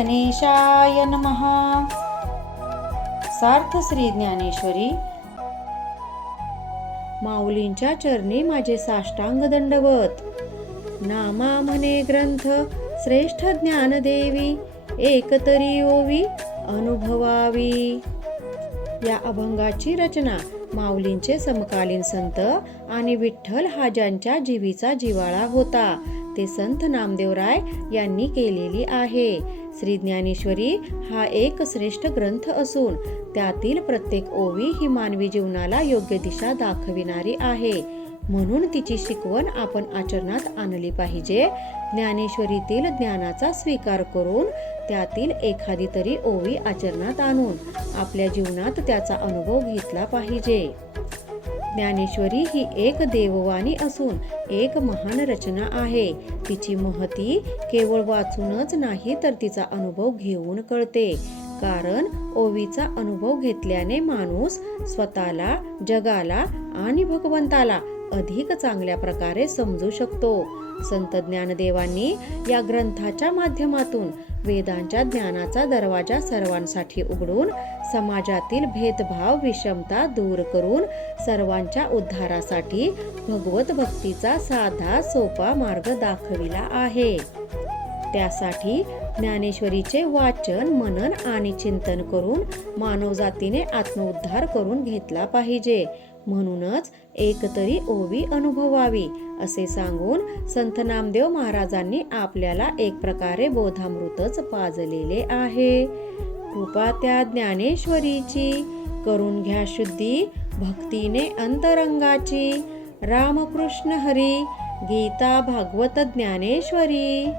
गणेशाय नमः। सार्थ श्री ज्ञानेश्वरी। माऊलींच्या चरणी माझे साष्टांग दंडवत। नामा म्हणे ग्रंथ श्रेष्ठ ज्ञानदेवी, एकतरी ओवी अनुभवावी। या अभंगाची रचना माऊलींचे समकालीन संत आणि विठ्ठल हा ज्यांच्या जीवीचा जिव्हाळा होता ते संत नामदेवराय यांनी केलेली आहे। श्री ज्ञानेश्वरी हा एक श्रेष्ठ ग्रंथ असून त्यातील प्रत्येक ओवी ही मानवी जीवनाला योग्य दिशा दाखविणारी आहे, म्हणून तिची शिकवण आपण आचरणात आणली पाहिजे। ज्ञानेश्वरीतील ज्ञानाचा स्वीकार करून त्यातील एखादी तरी ओवी आचरणात आणून आपल्या जीवनात त्याचा अनुभव घेतला पाहिजे। ज्ञानेश्वरी ही एक देववाणी असून एक महान रचना आहे। तिची महती केवळ वाचूनच नाही तर तिचा अनुभव घेऊन कळते, कारण ओवीचा अनुभव घेतल्याने माणूस स्वतःला, जगाला आणि भगवंताला अधिक चांगल्या प्रकारे समजू शकतो। संत ज्ञानदेवांनी या ग्रंथाच्या माध्यमातून वेदांच्या ज्ञानाचा दरवाजा सर्वांसाठी उघडून समाजातील भेदभाव, विषमता दूर करून सर्वांच्या उद्धारासाठी भगवत भक्तीचा साधा सोपा मार्ग दाखविला आहे। त्यासाठी ज्ञानेश्वरीचे वाचन, मनन आणि चिंतन करून मानवजातीने आत्मउद्धार करून घेतला पाहिजे। म्हणूनच एक तरी ओवी अनुभवावी असे सांगून संत नामदेव महाराजांनी आपल्याला एक प्रकारे बोधामृतच पाजलेले आहे। कृपा त्या ज्ञानेश्वरीची, करून घ्या शुद्धी भक्तीने अंतरंगाची। रामकृष्ण हरी, गीता भागवत ज्ञानेश्वरी।